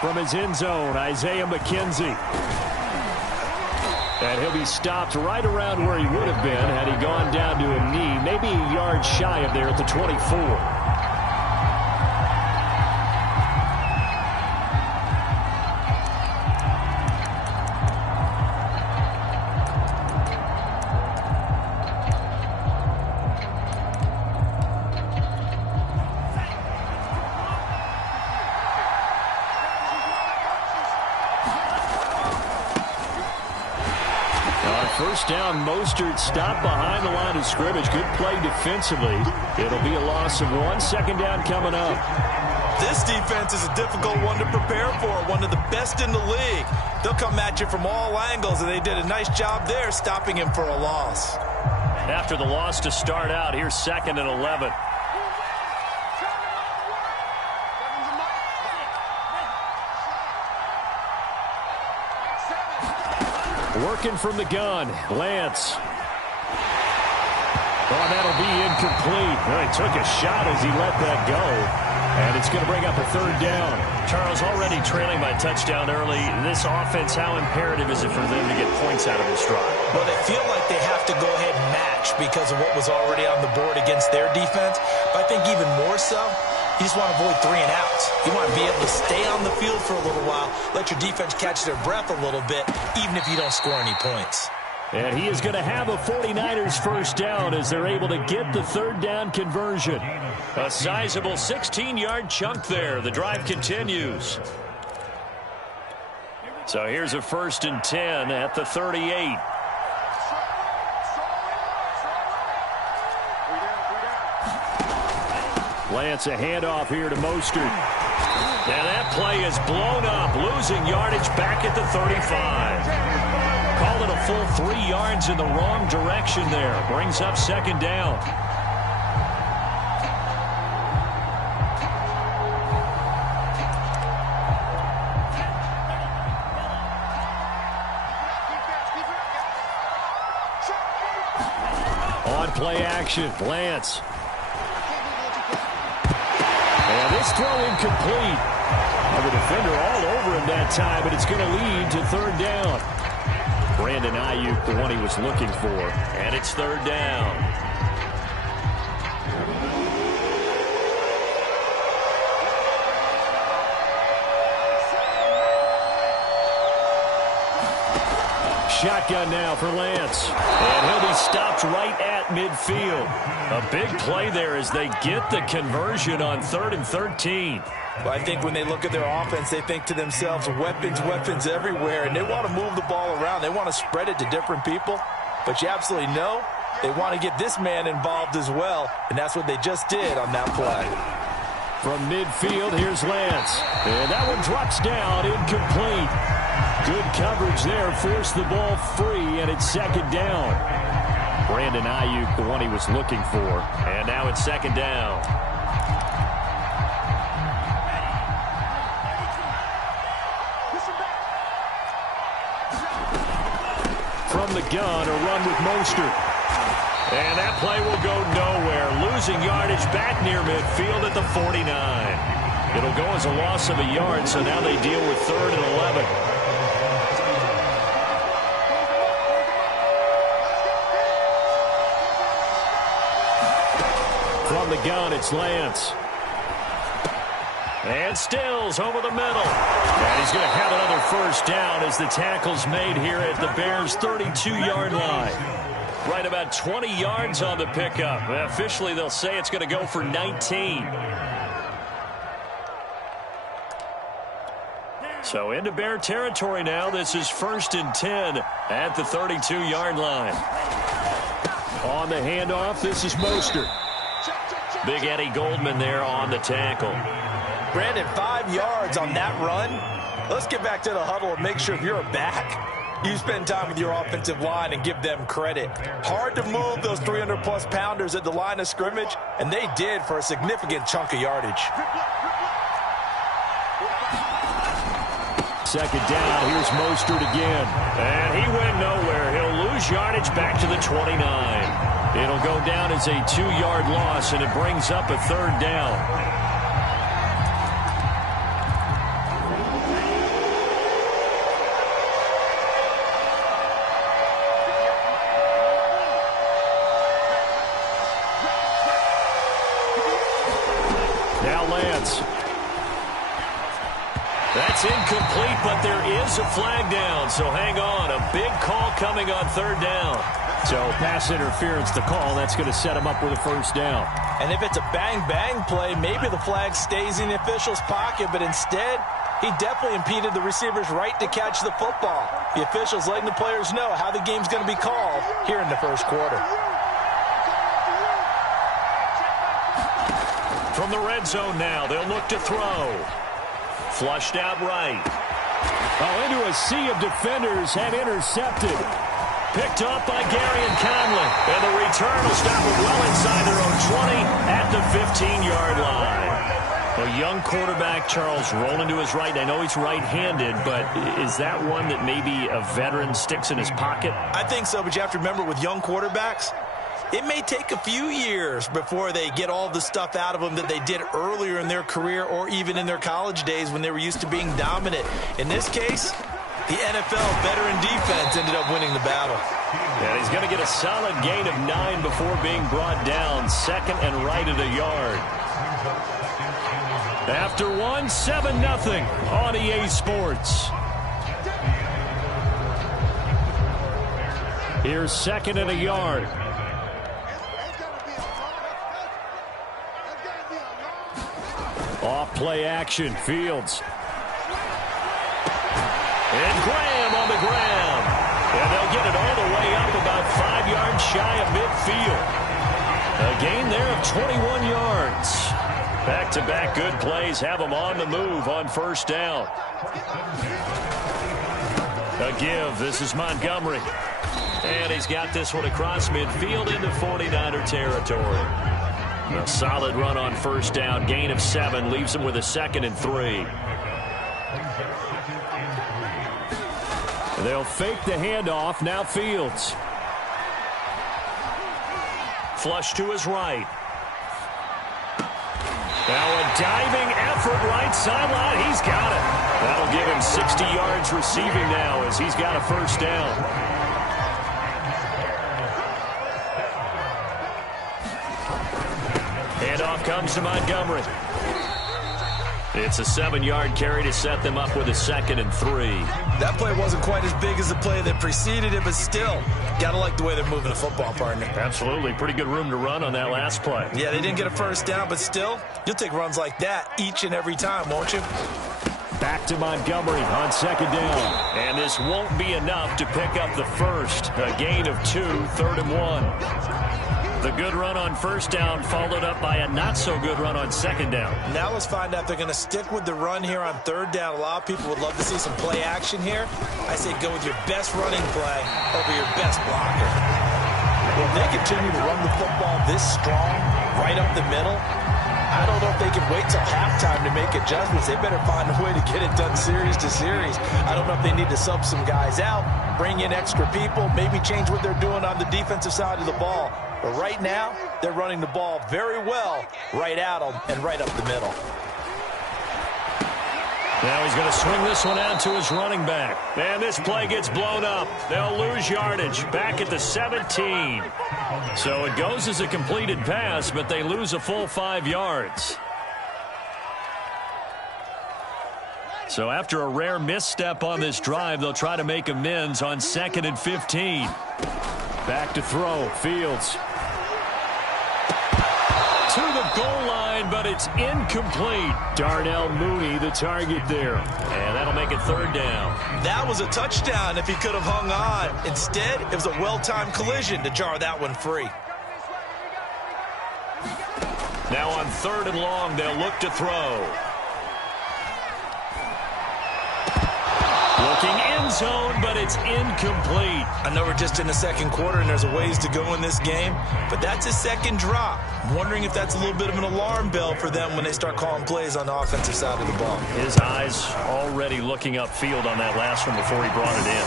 From his end zone, Isaiah McKenzie. And he'll be stopped right around where he would have been had he gone down to a knee, maybe a yard shy of there at the 24. First down, Mostert stopped behind the line of scrimmage. Good play defensively. It'll be a loss of 1. Second down coming up. This defense is a difficult one to prepare for. One of the best in the league. They'll come at you from all angles, and they did a nice job there stopping him for a loss. After the loss to start out, here's 2nd and 11. Working from the gun, Lance. Oh, that'll be incomplete. Well, he took a shot as he let that go. And it's going to bring up a 3rd down. Charles, already trailing by touchdown early. This offense, how imperative is it for them to get points out of this drive? Well, they feel like they have to go ahead and match because of what was already on the board against their defense. But I think even more so, you just want to avoid 3 and outs. You want to be able to stay on the field for a little while, let your defense catch their breath a little bit, even if you don't score any points. And he is going to have a 49ers first down as they're able to get the 3rd down conversion. A sizable 16-yard chunk there. The drive continues. So here's a 1st and 10 at the 38. Lance, a handoff here to Mostert. And that play is blown up, losing yardage back at the 35. Called it a full 3 yards in the wrong direction there. Brings up 2nd down. On play action, Lance. And this throw incomplete. Well, the defender all over him that time, but it's going to lead to 3rd down. Brandon Ayuk, the one he was looking for. And it's 3rd down. Shotgun now for Lance. And he'll be stopped right at midfield. A big play there as they get the conversion on 3rd and 13. Well, I think when they look at their offense, they think to themselves, weapons everywhere, and they want to move the ball around. They want to spread it to different people. But you absolutely know they want to get this man involved as well, and that's what they just did on that play. From midfield, here's Lance. And that one drops down, incomplete. Good coverage there, forced the ball free, and it's 2nd down. Brandon Ayuk, the one he was looking for. And now it's 2nd down. From the gun, a run with Mostert. And that play will go nowhere. Losing yardage back near midfield at the 49. It'll go as a loss of a yard, so now they deal with 3rd and 11. From the gun, it's Lance. And Stills over the middle. And he's going to have another first down as the tackle's made here at the Bears' 32-yard line. Right about 20 yards on the pickup. Officially, they'll say it's going to go for 19. So into Bear territory now. This is 1st and 10 at the 32-yard line. On the handoff, this is Mostert. Big Eddie Goldman there on the tackle. Brandon, 5 yards on that run. Let's get back to the huddle and make sure if you're a back, you spend time with your offensive line and give them credit. Hard to move those 300-plus pounders at the line of scrimmage, and they did for a significant chunk of yardage. 2nd down, here's Mostert again. And he went nowhere. He'll lose yardage back to the 29. It'll go down as a 2-yard loss, and it brings up a 3rd down. Now Lance. That's incomplete, but there is a flag down, so hang on. A big call coming on third down. So pass interference, the call. That's going to set him up with a first down. And if it's a bang-bang play, maybe the flag stays in the official's pocket, but instead, he definitely impeded the receiver's right to catch the football. The officials letting the players know how the game's going to be called here in the first quarter. From the red zone now, they'll look to throw. Flushed out right. Oh, into a sea of defenders and intercepted. Picked up by Gary and Conley. And the return will stop it well inside their own 20 at the 15-yard line. A young quarterback, Charles, rolling to his right. I know he's right-handed, but is that one that maybe a veteran sticks in his pocket? I think so, but you have to remember with young quarterbacks, it may take a few years before they get all the stuff out of them that they did earlier in their career or even in their college days when they were used to being dominant. In this case, the NFL veteran defense ended up winning the battle. And he's going to get a solid gain of 9 before being brought down. Second and right at a yard. After 1, 7-0 on EA Sports. Here's second and a yard. Off play action, Fields. And Graham on the ground. And they'll get it all the way up about 5 yards shy of midfield. A gain there of 21 yards. Back-to-back good plays have them on the move on first down. A give. This is Montgomery. And he's got this one across midfield into 49er territory. A solid run on first down. Gain of 7 leaves him with a 2nd and 3. They'll fake the handoff. Now Fields. Flush to his right. Now a diving effort right sideline. He's got it. That'll give him 60 yards receiving now as he's got a first down. Handoff comes to Montgomery. It's a 7-yard carry to set them up with a 2nd and 3. That play wasn't quite as big as the play that preceded it, but still, got to like the way they're moving the football, partner. Absolutely. Pretty good room to run on that last play. Yeah, they didn't get a first down, but still, you'll take runs like that each and every time, won't you? Back to Montgomery on 2nd down. And this won't be enough to pick up the first. A gain of 2, 3rd and 1. The good run on first down followed up by a not-so-good run on 2nd down. Now let's find out if they're going to stick with the run here on 3rd down. A lot of people would love to see some play action here. I say go with your best running play over your best blocker. Well, if they continue to run the football this strong, right up the middle, I don't know if they can wait till halftime to make adjustments. They better find a way to get it done series to series. I don't know if they need to sub some guys out, bring in extra people, maybe change what they're doing on the defensive side of the ball. But right now, they're running the ball very well right at them and right up the middle. Now he's going to swing this one out to his running back. And this play gets blown up. They'll lose yardage back at the 17. So it goes as a completed pass, but they lose a full 5 yards. So after a rare misstep on this drive, they'll try to make amends on 2nd and 15. Back to throw. Fields. To the goal line, but it's incomplete. Darnell Mooney, the target there. And that'll make it 3rd down. That was a touchdown if he could have hung on. Instead, it was a well-timed collision to jar that one free. Now on 3rd and long, they'll look to throw. Looking end zone, but it's incomplete. I know we're just in the 2nd quarter and there's a ways to go in this game, but that's his 2nd drop. I'm wondering if that's a little bit of an alarm bell for them when they start calling plays on the offensive side of the ball. His eyes already looking upfield on that last one before he brought it in.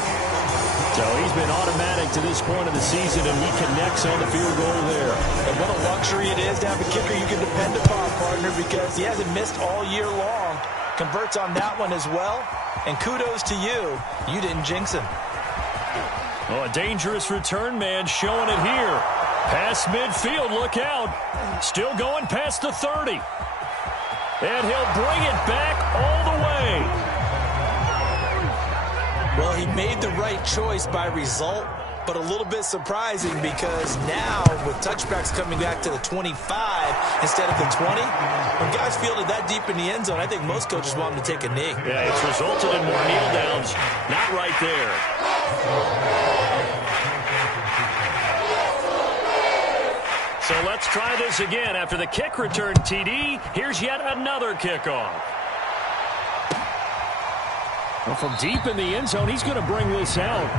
So he's been automatic to this point of the season, and he connects on the field goal there. And what a luxury it is to have a kicker you can depend upon, partner, because he hasn't missed all year long. Converts on that one as well. And kudos to you. You didn't jinx him. Oh, a dangerous return man showing it here. Past midfield, look out. Still going past the 30. And he'll bring it back all the way. Well, he made the right choice by result, but a little bit surprising because now with touchbacks coming back to the 25 instead of the 20, when guys fielded that deep in the end zone, I think most coaches want them to take a knee. Yeah, it's resulted in more kneel downs. Not right there. So let's try this again. After the kick return TD, here's yet another kickoff. Well, from deep in the end zone, he's going to bring this out.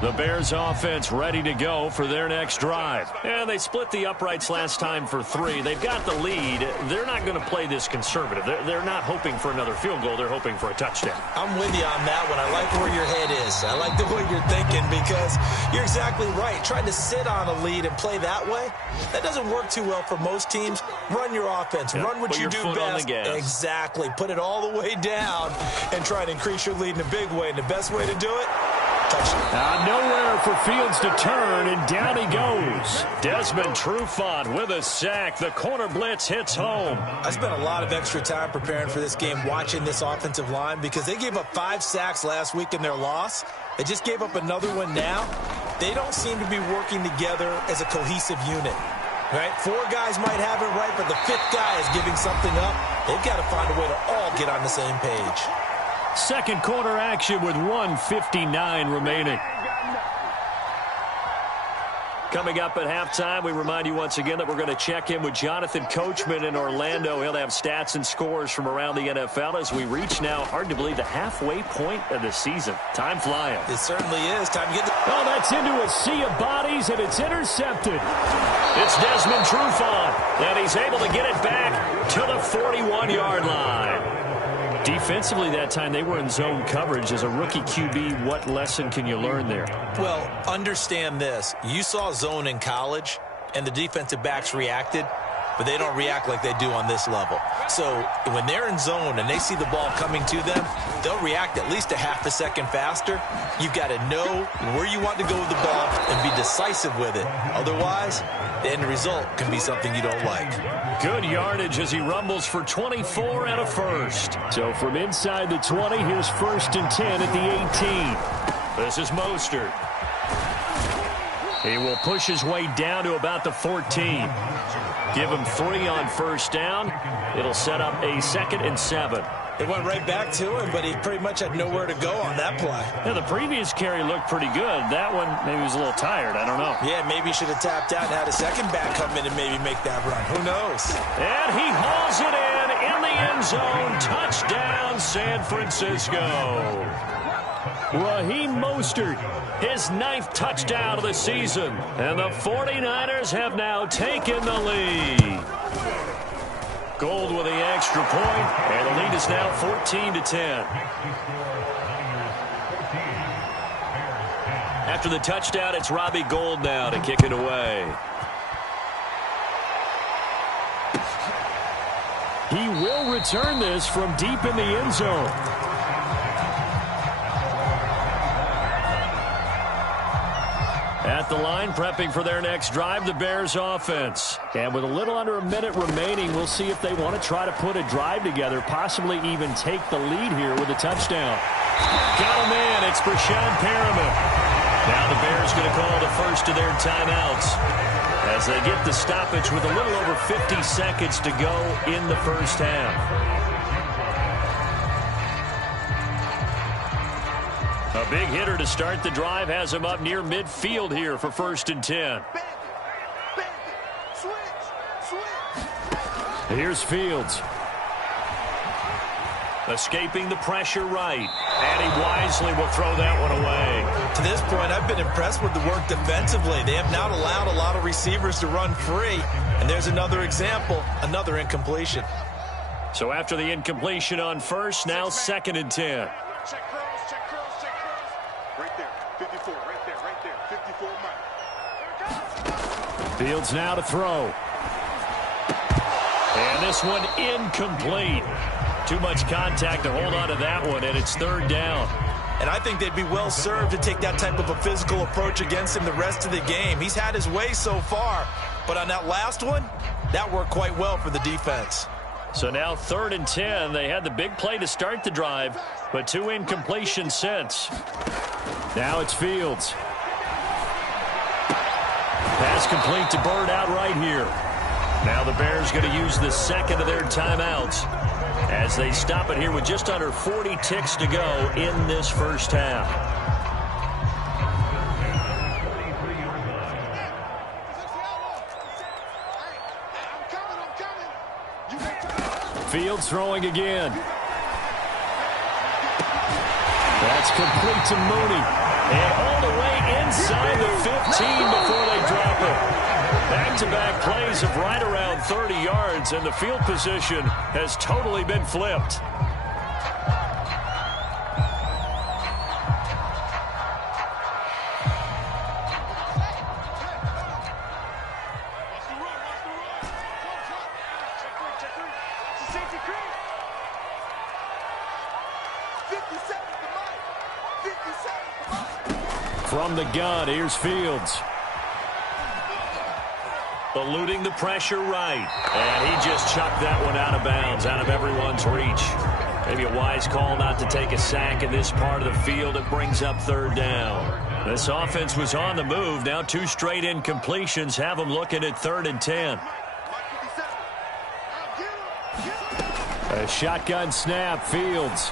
The Bears offense ready to go for their next drive. And they split the uprights last time for 3. They've got the lead. They're not going to play this conservative. They're not hoping for another field goal. They're hoping for a touchdown. I'm with you on that one. I like where your head is. I like the way you're thinking because you're exactly right. Trying to sit on a lead and play that way, that doesn't work too well for most teams. Run your offense. Run what you do best. Exactly. Put it all the way down and try to increase your lead in a big way. And the best way to do it, nowhere for Fields to turn, and down he goes. Desmond Trufant with a sack. The corner blitz hits home. I spent a lot of extra time preparing for this game watching this offensive line because they gave up 5 sacks last week in their loss. They just gave up another one now. They don't seem to be working together as a cohesive unit. Right? 4 guys might have it right, but the 5th guy is giving something up. They've got to find a way to all get on the same page. Second quarter action with 1:59 remaining. Coming up at halftime, we remind you once again that we're going to check in with Jonathan Coachman in Orlando. He'll have stats and scores from around the NFL as we reach now, hard to believe, the halfway point of the season. Time flying. It certainly is. Time to get the... Oh, that's into a sea of bodies, and it's intercepted. It's Desmond Trufant, and he's able to get it back to the 41-yard line. Defensively that time, they were in zone coverage. As a rookie QB, what lesson can you learn there? Well, understand this. You saw zone in college, and the defensive backs reacted, but they don't react like they do on this level. So when they're in zone and they see the ball coming to them, they'll react at least a half a second faster. You've got to know where you want to go with the ball and be decisive with it. Otherwise, the end result can be something you don't like. Good yardage as he rumbles for 24 and a first. So from inside the 20, here's 1st and 10 at the 18. This is Mostert. He will push his way down to about the 14. Give him 3 on first down. It'll set up a 2nd and 7. It went right back to him, but he pretty much had nowhere to go on that play. Yeah, the previous carry looked pretty good. That one, maybe he was a little tired. I don't know. Yeah, maybe he should have tapped out and had a second back come in and maybe make that run. Who knows? And he hauls it in the end zone. Touchdown, San Francisco. Raheem Mostert, his 9th touchdown of the season. And the 49ers have now taken the lead. Gold with the extra point, and the lead is now 14-10. After the touchdown, it's Robbie Gould now to kick it away. He will return this from deep in the end zone. At the line, prepping for their next drive, the Bears offense. And with a little under a minute remaining, we'll see if they want to try to put a drive together, possibly even take the lead here with a touchdown. Got him in. It's Brashad Perriman. Now the Bears going to call the first of their timeouts as they get the stoppage with a little over 50 seconds to go in the first half. A big hitter to start the drive has him up near midfield here for 1st and 10. Here's Fields. Escaping the pressure right. And he wisely will throw that one away. To this point, I've been impressed with the work defensively. They have not allowed a lot of receivers to run free. And there's another example, another incompletion. So after the incompletion on first, now 2nd and 10. Fields now to throw. And this one incomplete. Too much contact to hold on to that one, and it's third down. And I think they'd be well served to take that type of a physical approach against him the rest of the game. He's had his way so far, but on that last one, that worked quite well for the defense. So now 3rd and 10. They had the big play to start the drive, but 2 incompletions since. Now it's Fields. Pass complete to Bird out right here. Now the Bears going to use the second of their timeouts as they stop it here with just under 40 ticks to go in this first half. Fields throwing again. That's complete to Mooney. And all the way inside the 15 before they drop it. Back-to-back plays of right around 30 yards, and the field position has totally been flipped. From the gun, here's Fields. Eluding the pressure right. And he just chucked that one out of bounds, out of everyone's reach. Maybe a wise call not to take a sack in this part of the field. It brings up third down. This offense was on the move. Now 2 straight incompletions have them looking at 3rd and 10. A shotgun snap, Fields.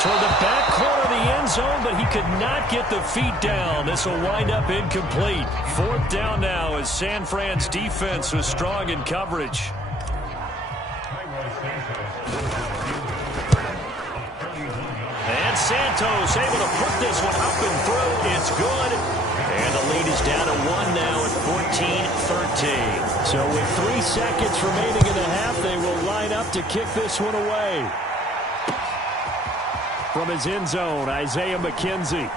Toward the back corner of the end zone, but he could not get the feet down. This will wind up incomplete. 4th down now as San Fran's defense was strong in coverage. And Santos able to put this one up and through. It's good. And the lead is down to 1 now at 14-13. So with 3 seconds remaining in the half, they will line up to kick this one away. From his end zone, Isaiah McKenzie.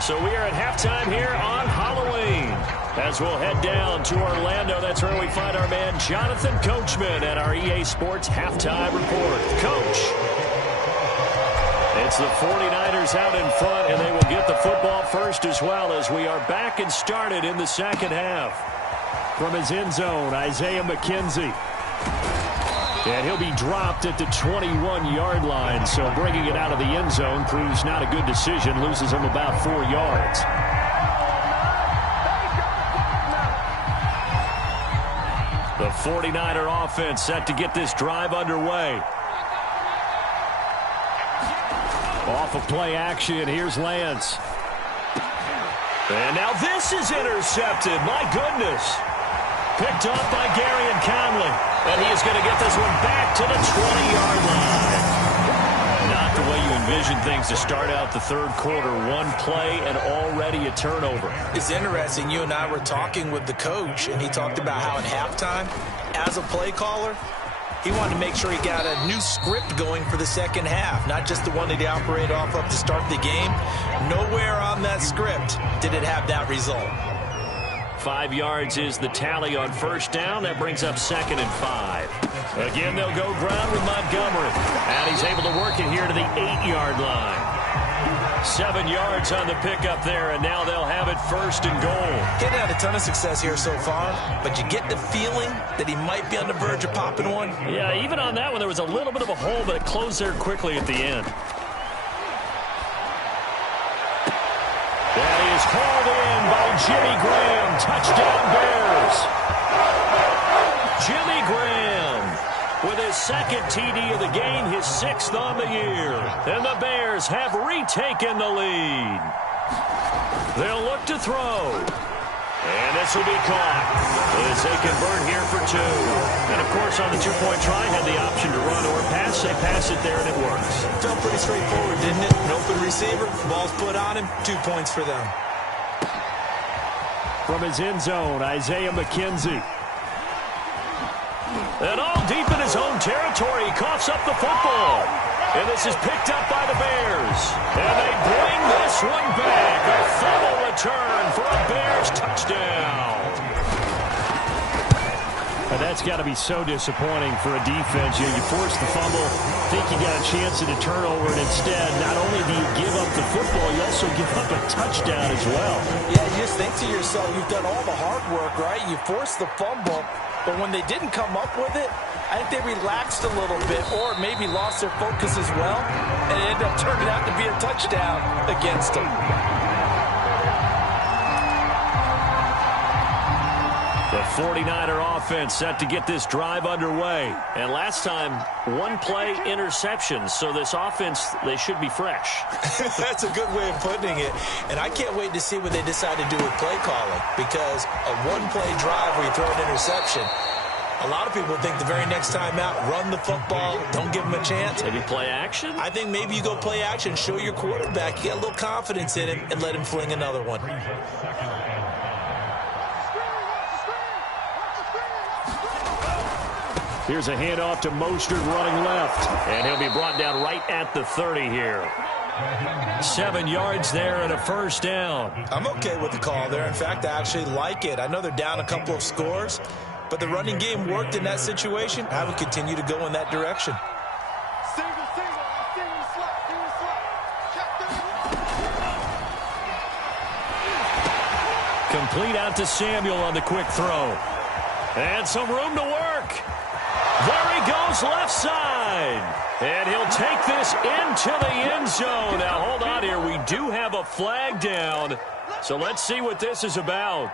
So we are at halftime here on Halloween. As we'll head down to Orlando, that's where we find our man Jonathan Coachman at our EA Sports Halftime Report. Coach. It's the 49ers out in front, and they will get the football first as well as we are back and started in the second half. From his end zone, Isaiah McKenzie. And he'll be dropped at the 21-yard line, so bringing it out of the end zone proves not a good decision, loses him about 4 yards. The 49er offense set to get this drive underway. Off of play action, here's Lance. And now this is intercepted, my goodness. Picked up by Gary and Conley. And he is going to get this one back to the 20-yard line. Not the way you envision things to start out the third quarter. 1 play and already a turnover. It's interesting. You and I were talking with the coach, and he talked about how at halftime, as a play caller, he wanted to make sure he got a new script going for the second half, not just the one that he operated off of to start the game. Nowhere on that script did it have that result. 5 yards is the tally on first down. That brings up 2nd and 5. Again, they'll go ground with Montgomery. And he's able to work it here to the 8-yard line. 7 yards on the pickup there, and now they'll have it 1st and goal. Getting had a ton of success here so far, but you get the feeling that he might be on the verge of popping one. Yeah, even on that one, there was a little bit of a hole, but it closed there quickly at the end. That is hauled in by Jimmy Graham. Touchdown Bears. Jimmy Graham with his 2nd TD of the game, his 6th on the year. And the Bears have retaken the lead. They'll look to throw. And this will be caught as they convert here for 2. And, of course, on the 2-point try, had the option to run or pass. They pass it there, and it works. Felt pretty straightforward, didn't it? An open receiver, ball's put on him, 2 points for them. From his end zone, Isaiah McKenzie. And all deep in his own territory, he coughs up the football. And this is picked up by the Bears. And they bring this one back. A fumble return for a Bears touchdown. And that's got to be so disappointing for a defense. You force the fumble, think you got a chance at a turnover, and instead, not only do you give up the football, you also give up a touchdown as well. Yeah, you just think to yourself, you've done all the hard work, right? You forced the fumble, but when they didn't come up with it, I think they relaxed a little bit or maybe lost their focus as well, and it ended up turning out to be a touchdown against them. The 49er offense set to get this drive underway. And last time, one-play interception. So this offense, they should be fresh. That's a good way of putting it. And I can't wait to see what they decide to do with play calling. Because a one-play drive where you throw an interception, a lot of people think the very next time out, run the football, don't give them a chance. Maybe play action? I think maybe you go play action, show your quarterback, you get a little confidence in him, and let him fling another one. Here's a handoff to Mostert running left. And he'll be brought down right at the 30 here. 7 yards there and a first down. I'm okay with the call there. In fact, I actually like it. I know they're down a couple of scores, but the running game worked in that situation. I would continue to go in that direction. Complete out to Samuel on the quick throw. And some room to work. There he goes left side. And he'll take this into the end zone. Now, hold on here. We do have a flag down. So let's see what this is about.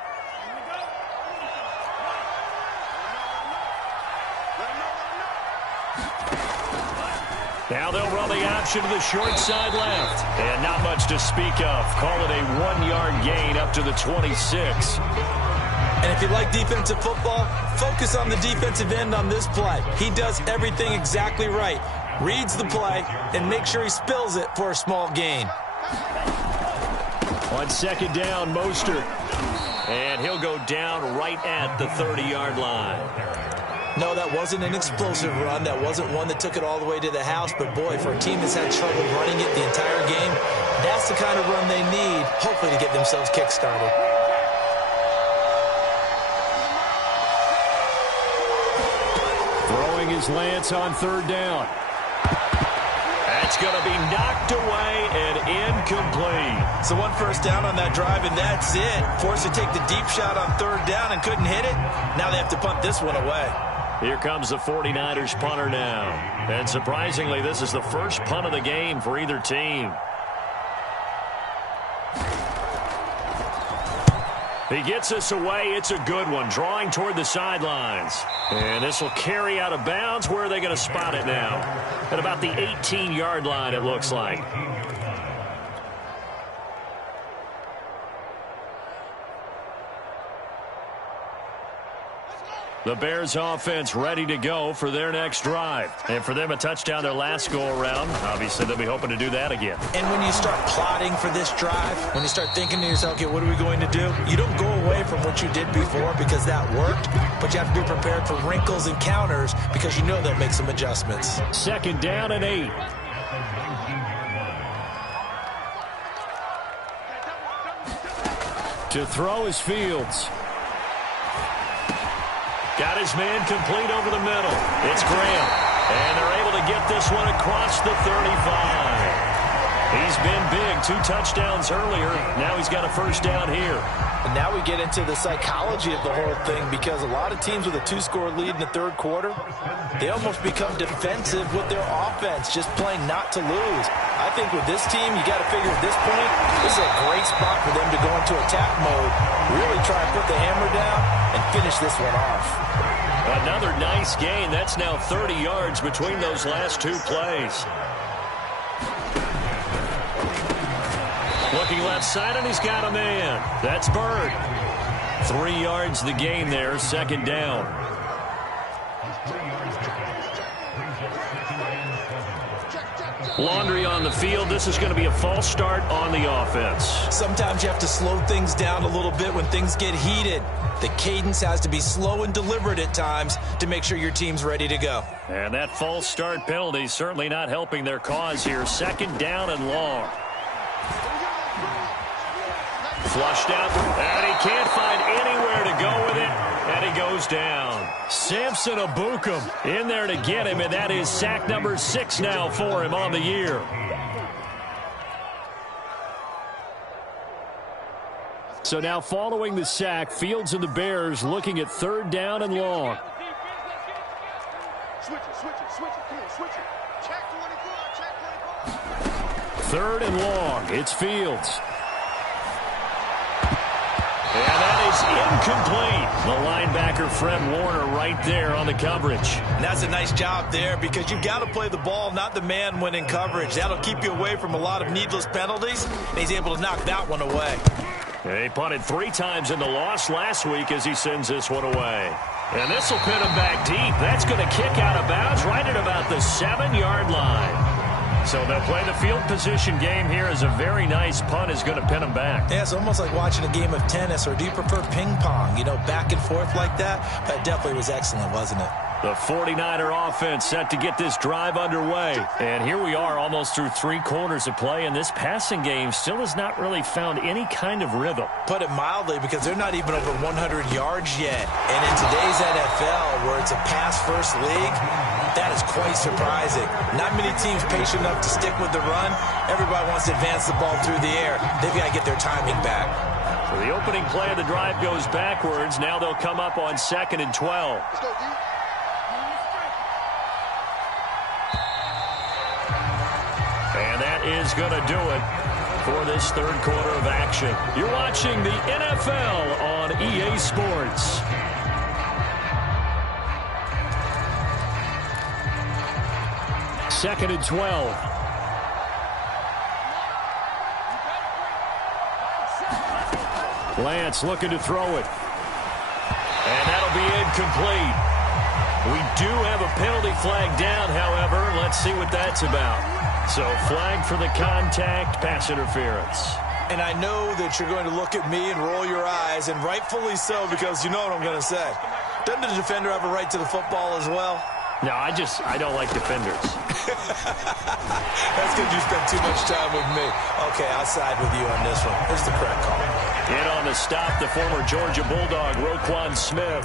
Now they'll run the option to the short side left. And not much to speak of. Call it a 1-yard gain up to the 26. And if you like defensive football, focus on the defensive end on this play. He does everything exactly right. Reads the play and makes sure he spills it for a small gain. On second down, Mostert. And he'll go down right at the 30-yard line. No, that wasn't an explosive run. That wasn't one that took it all the way to the house. But, boy, for a team that's had trouble running it the entire game, that's the kind of run they need, hopefully, to get themselves kick-started. Throwing his Lance on third down. That's going to be knocked away and incomplete. So one first down on that drive, and that's it. Forced to take the deep shot on third down and couldn't hit it. Now they have to punt this one away. Here comes the 49ers punter now. And surprisingly, this is the first punt of the game for either team. He gets us away. It's a good one. Drawing toward the sidelines. And this will carry out of bounds. Where are they going to spot it now? At about the 18-yard line, it looks like. The Bears offense ready to go for their next drive. And for them, a touchdown their last go-around. Obviously, they'll be hoping to do that again. And when you start plotting for this drive, when you start thinking to yourself, okay, what are we going to do? You don't go away from what you did before because that worked, but you have to be prepared for wrinkles and counters because you know they'll make some adjustments. Second down and 8. To throw is Fields. Got his man complete over the middle. It's Graham. And they're able to get this one across the 35. He's been big. 2 touchdowns earlier. Now he's got a first down here. And now we get into the psychology of the whole thing because a lot of teams with a 2-score lead in the third quarter, they almost become defensive with their offense, just playing not to lose. I think with this team, you got to figure at this point, this is a great spot for them to go into attack mode, really try and put the hammer down and finish this one off. Another nice gain. That's now 30 yards between those last 2 plays. Looking left side, and he's got a man. That's Bird. 3 yards the gain there, second down. Laundry on the field. This is going to be a false start on the offense. Sometimes you have to slow things down a little bit when things get heated. The cadence has to be slow and deliberate at times to make sure your team's ready to go. And that false start penalty is certainly not helping their cause here. Second down and long. Flushed out, and he can't find anywhere to go with it, and he goes down. Samson Abukum in there to get him, and that is sack number 6 now for him on the year. So now following the sack, Fields and the Bears looking at 3rd down and long. Switch it. Come on, switch it. Check 3rd and long. It's Fields. And that is incomplete. The linebacker, Fred Warner, right there on the coverage. And that's a nice job there because you've got to play the ball, not the man when in coverage. That'll keep you away from a lot of needless penalties, and he's able to knock that one away. He punted 3 times in the loss last week as he sends this one away. And this will pin him back deep. That's going to kick out of bounds right at about the 7-yard line. So they'll play the field position game here as a very nice punt is going to pin him back. Yeah, it's almost like watching a game of tennis, or do you prefer ping pong? You know, back and forth like that? That definitely was excellent, wasn't it? The 49er offense set to get this drive underway. And here we are almost through 3 quarters of play, and this passing game still has not really found any kind of rhythm. Put it mildly, because they're not even over 100 yards yet. And in today's NFL, where it's a pass-first league, that is quite surprising. Not many teams patient enough to stick with the run. Everybody wants to advance the ball through the air. They've got to get their timing back. So the opening play of the drive goes backwards. Now they'll come up on 2nd and 12. Let's go, D. And that is going to do it for this 3rd quarter of action. You're watching the NFL on EA Sports. Second and 12. Lance looking to throw it. And that'll be incomplete. We do have a penalty flag down, however. Let's see what that's about. So flag for the contact, pass interference. And I know that you're going to look at me and roll your eyes, and rightfully so, because you know what I'm going to say. Doesn't the defender have a right to the football as well? No, I don't like defenders. That's because you spend too much time with me. Okay, I'll side with you on this one. It's the correct call. In on the stop, the former Georgia Bulldog, Roquan Smith.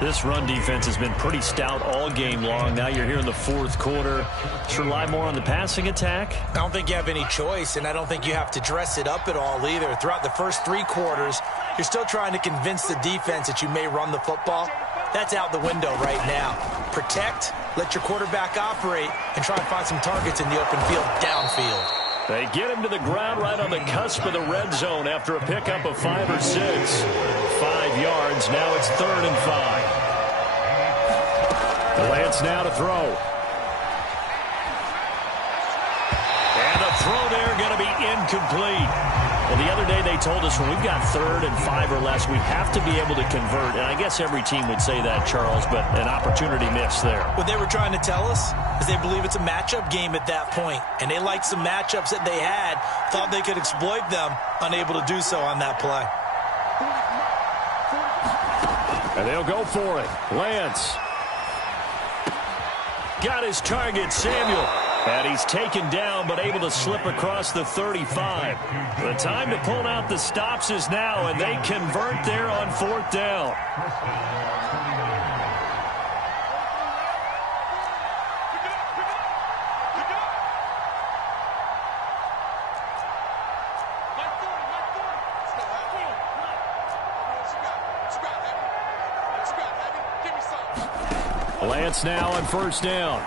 This run defense has been pretty stout all game long. Now you're here in the 4th quarter. Just rely more on the passing attack? I don't think you have any choice, and I don't think you have to dress it up at all either. Throughout the first 3 quarters, you're still trying to convince the defense that you may run the football. That's out the window right now. Protect, let your quarterback operate, and try and find some targets in the open field downfield. They get him to the ground right on the cusp of the red zone after a pickup of 5 or 6. 5 yards. Now it's 3rd and 5. Lance now to throw. And the throw there going to be incomplete. Well, the other day they told us when we've got 3rd and 5 or less, we have to be able to convert. And I guess every team would say that, Charles, but an opportunity missed there. What they were trying to tell us is they believe it's a matchup game at that point. And they liked some matchups that they had, thought they could exploit them, unable to do so on that play. And they'll go for it. Lance. Got his target, Samuel. And he's taken down, but able to slip across the 35. The time to pull out the stops is now, and they convert there on 4th down. Lance now on 1st down.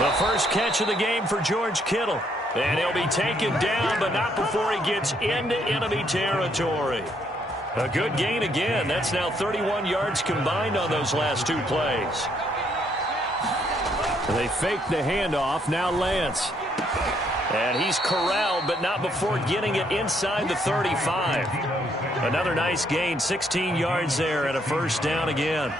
The first catch of the game for George Kittle. And he'll be taken down, but not before he gets into enemy territory. A good gain again. That's now 31 yards combined on those last 2 plays. They fake the handoff. Now Lance. And he's corralled, but not before getting it inside the 35. Another nice gain, 16 yards there, and a 1st down again.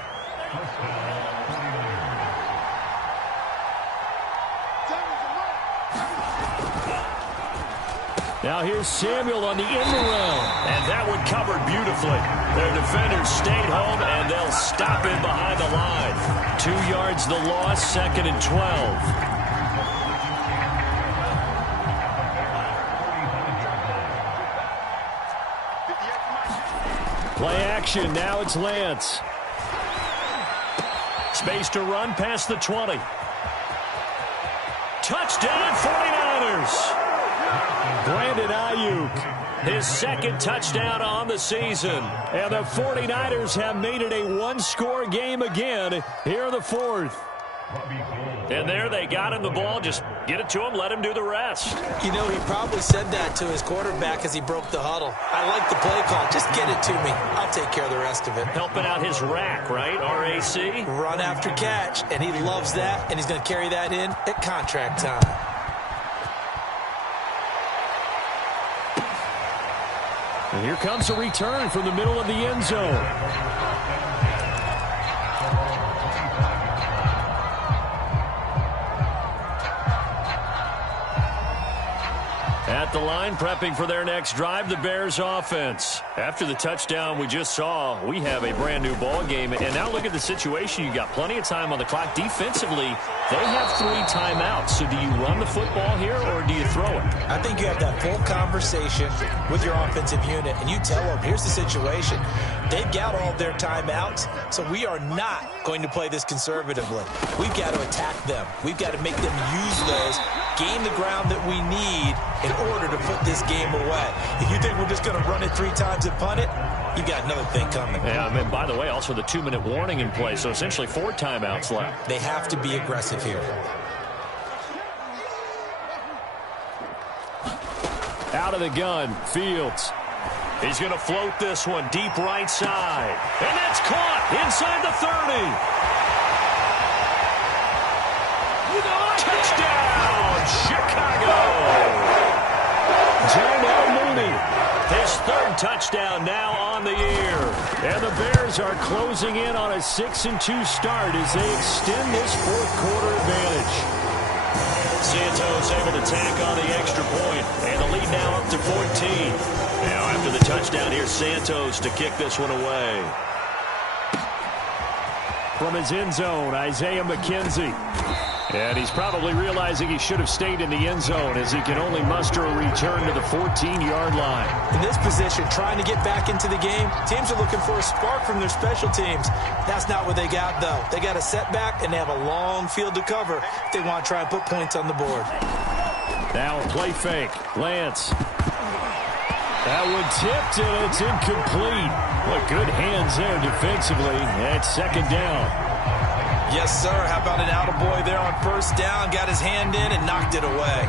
Now here's Samuel on the end around. And that one covered beautifully. Their defenders stayed home, and they'll stop him behind the line. 2 yards the loss, 2nd and 12. Play action. Now it's Lance. Space to run past the 20. Touchdown 49ers. Brandon Ayuk, his second touchdown on the season. And the 49ers have made it a one-score game again here in the fourth. And there they got him the ball. Just get it to him, let him do the rest. You know, he probably said that to his quarterback as he broke the huddle. I like the play call. Just get it to me. I'll take care of the rest of it. Helping out his rack, right? RAC? Run after catch, and he loves that, and he's going to carry that in at contract time. And here comes a return from the middle of the end zone. At the line, prepping for their next drive, the Bears offense. After the touchdown we just saw, we have a brand new ball game. And now look at the situation. You got plenty of time on the clock. Defensively, they have 3 timeouts. So do you run the football here or do you throw it? I think you have that full conversation with your offensive unit, and you tell them, here's the situation. They've got all their timeouts, so we are not going to play this conservatively. We've got to attack them. We've got to make them use those, gain the ground that we need in order to put this game away. If you think we're just going to run it 3 times and punt it, you got another thing coming. Yeah, and by the way, also the 2-minute warning in play, so essentially 4 timeouts left. They have to be aggressive here. Out of the gun, Fields. He's going to float this one deep right side. And that's caught inside the 30. Touchdown, Chicago. Darnell Mooney, his 3rd touchdown now on the year. And the Bears are closing in on a 6-2 start as they extend this 4th quarter advantage. Santos able to tack on the extra point, and the lead now up to 14. Now after the touchdown, here's Santos to kick this one away. From his end zone, Isaiah McKenzie. And he's probably realizing he should have stayed in the end zone as he can only muster a return to the 14-yard line. In this position, trying to get back into the game, teams are looking for a spark from their special teams. That's not what they got, though. They got a setback, and they have a long field to cover if they want to try and put points on the board. Now a play fake. Lance. That one tipped, and it's incomplete. What good hands there defensively. That's 2nd down. Yes, sir. How about an attaboy there on 1st down? Got his hand in and knocked it away.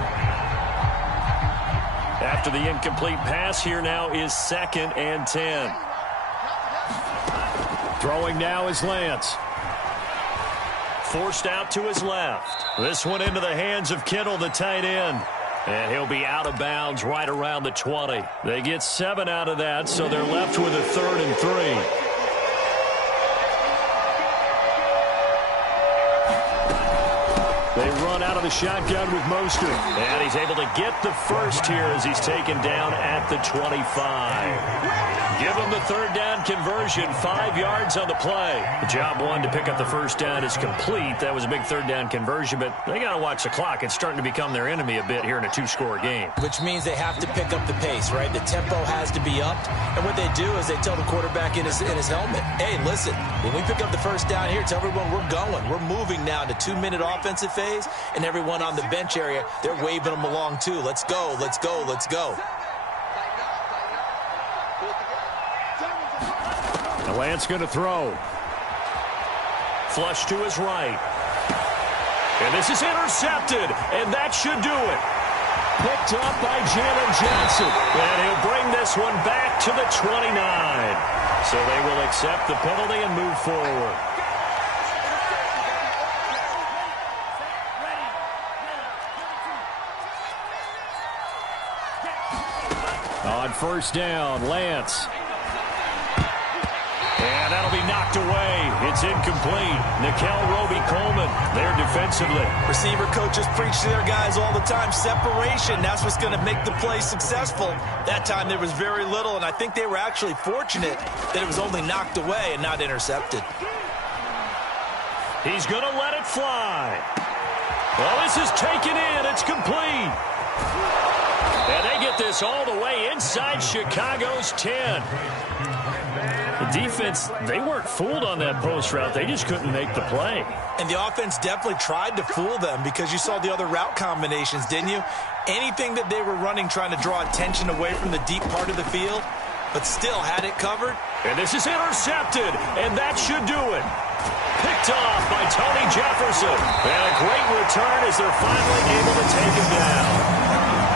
After the incomplete pass, here now is 2nd and 10. Throwing now is Lance. Forced out to his left. This one into the hands of Kittle, the tight end. And he'll be out of bounds right around the 20. They get 7 out of that, so they're left with a 3rd and 3. They run out of the shotgun with Mostert. And he's able to get the first here as he's taken down at the 25. Give him the 3rd down conversion, 5 yards on the play. The job 1 to pick up the 1st down is complete. That was a big 3rd down conversion, but they got to watch the clock. It's starting to become their enemy a bit here in a 2-score game. Which means they have to pick up the pace, right? The tempo has to be upped. And what they do is they tell the quarterback in his helmet, hey, listen, when we pick up the 1st down here, tell everyone we're going. We're moving now to 2-minute offensive phase, and everyone on the bench area, they're waving them along too. Let's go, let's go, let's go. Now Lance going to throw. Flush to his right. And this is intercepted, and that should do it. Picked up by Jalen Johnson. And he'll bring this one back to the 29. So they will accept the penalty and move forward. On 1st down, Lance. And that'll be knocked away. It's incomplete. Nickel Roby-Coleman there defensively. Receiver coaches preach to their guys all the time. Separation, that's what's going to make the play successful. That time there was very little, and I think they were actually fortunate that it was only knocked away and not intercepted. He's going to let it fly. Well, this is taken in. It's complete. And they get get this all the way inside Chicago's 10. The defense, they weren't fooled on that post route. They just couldn't make the play. And the offense definitely tried to fool them because you saw the other route combinations, didn't you? Anything that they were running trying to draw attention away from the deep part of the field, but still had it covered. And this is intercepted, and that should do it. Picked off by Tony Jefferson. And a great return as they're finally able to take him down.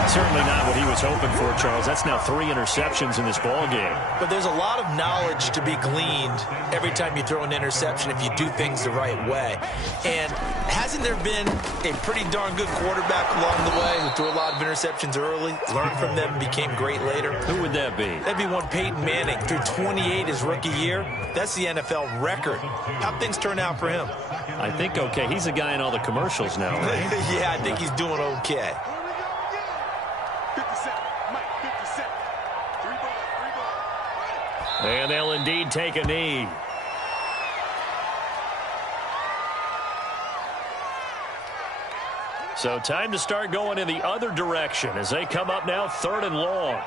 Certainly not what he was hoping for, Charles. That's now 3 interceptions in this ball game. But there's a lot of knowledge to be gleaned every time you throw an interception if you do things the right way. And hasn't there been a pretty darn good quarterback along the way who threw a lot of interceptions early, learned from them, and became great later? Who would that be? That'd be one Peyton Manning. Threw 28 his rookie year. That's the NFL record. How'd things turn out for him? I think okay. He's a guy in all the commercials now, right? Yeah, I think he's doing okay. 57, Mike, 57. 3 balls, 3 balls. And they'll indeed take a knee. So time to start going in the other direction as they come up now 3rd and long.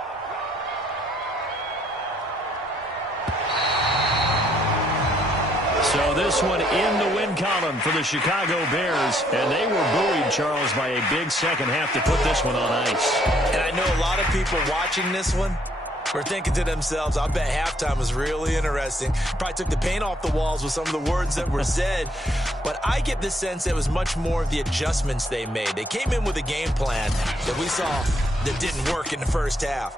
So this one in the win column for the Chicago Bears. And they were buoyed, Charles, by a big second half to put this one on ice. And I know a lot of people watching this one were thinking to themselves, I bet halftime was really interesting. Probably took the paint off the walls with some of the words that were said. But I get the sense it was much more of the adjustments they made. They came in with a game plan that we saw that didn't work in the first half.